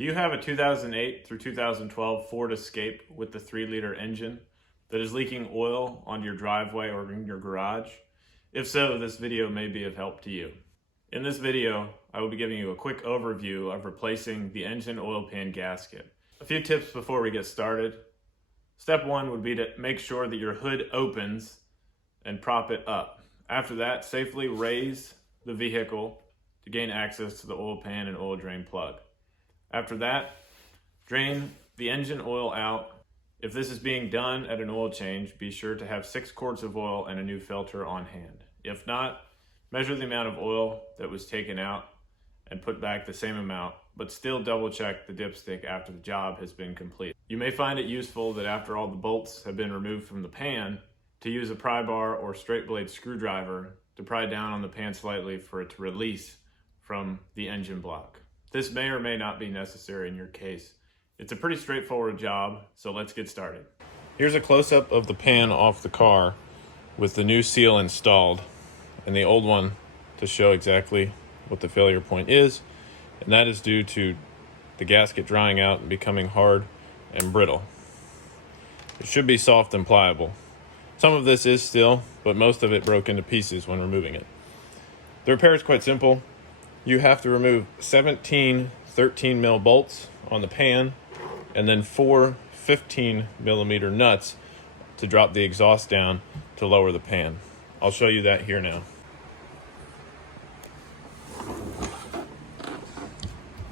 Do you have a 2008 through 2012 Ford Escape with the 3-liter engine that is leaking oil on your driveway or in your garage? If so, this video may be of help to you. In this video, I will be giving you a quick overview of replacing the engine oil pan gasket. A few tips before we get started. Step 1 would be to make sure that your hood opens and prop it up. After that, safely raise the vehicle to gain access to the oil pan and oil drain plug. After that, drain the engine oil out. If this is being done at an oil change, be sure to have 6 quarts of oil and a new filter on hand. If not, measure the amount of oil that was taken out and put back the same amount, but still double check the dipstick after the job has been complete. You may find it useful that after all the bolts have been removed from the pan, to use a pry bar or straight blade screwdriver to pry down on the pan slightly for it to release from the engine block. This may or may not be necessary in your case. It's a pretty straightforward job, so let's get started. Here's a close-up of the pan off the car with the new seal installed and the old one to show exactly what the failure point is, and that is due to the gasket drying out and becoming hard and brittle. It should be soft and pliable. Some of this is steel, but most of it broke into pieces when removing it. The repair is quite simple. You have to remove 17 13 mil bolts on the pan and then 4 15 millimeter nuts to drop the exhaust down to lower the pan. I'll show you that here now.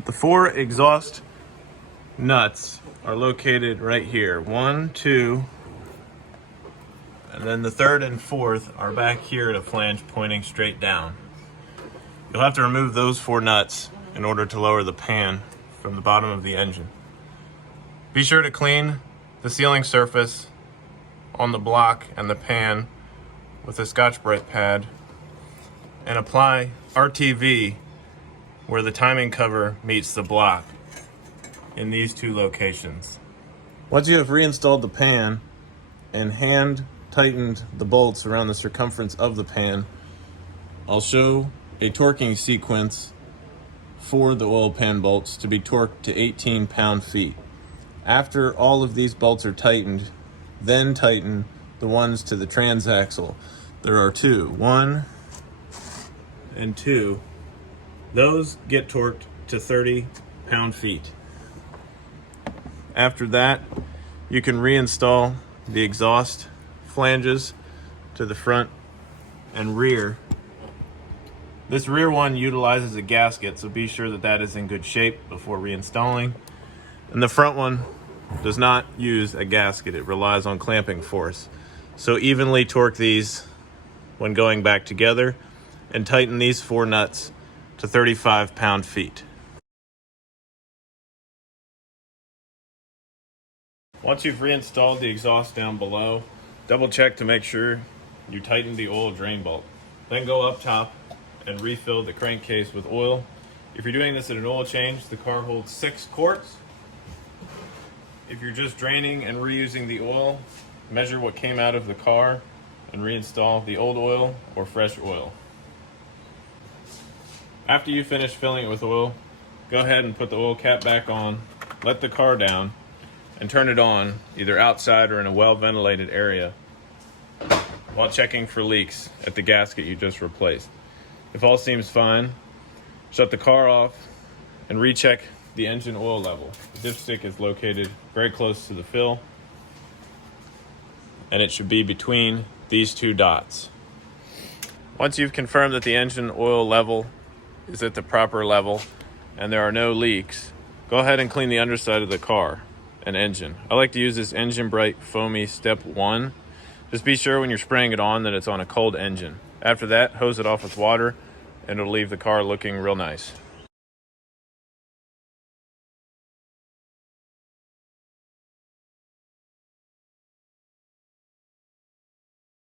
The 4 exhaust nuts are located right here. 1, 2, and then the 3rd and 4th are back here at a flange pointing straight down. You'll have to remove those 4 nuts in order to lower the pan from the bottom of the engine. Be sure to clean the sealing surface on the block and the pan with a Scotch-Brite pad and apply RTV where the timing cover meets the block in these 2 locations. Once you have reinstalled the pan and hand tightened the bolts around the circumference of the pan, I'll show a torquing sequence for the oil pan bolts to be torqued to 18 pound-feet. After all of these bolts are tightened, then tighten the ones to the transaxle. There are 2, 1 and 2. Those get torqued to 30 pound-feet. After that, you can reinstall the exhaust flanges to the front and rear. This rear one utilizes a gasket, so be sure that that is in good shape before reinstalling. And the front one does not use a gasket, it relies on clamping force. So evenly torque these when going back together and tighten these 4 nuts to 35 pound-feet. Once you've reinstalled the exhaust down below, double check to make sure you tighten the oil drain bolt. Then go up top and refill the crankcase with oil. If you're doing this at an oil change, the car holds 6 quarts. If you're just draining and reusing the oil, measure what came out of the car and reinstall the old oil or fresh oil. After you finish filling it with oil, go ahead and put the oil cap back on, let the car down, and turn it on either outside or in a well-ventilated area while checking for leaks at the gasket you just replaced. If all seems fine, shut the car off and recheck the engine oil level. The dipstick is located very close to the fill, and it should be between these 2 dots. Once you've confirmed that the engine oil level is at the proper level and there are no leaks, go ahead and clean the underside of the car and engine. I like to use this Engine Bright Foamy Step 1. Just be sure when you're spraying it on that it's on a cold engine. After that, hose it off with water and it'll leave the car looking real nice.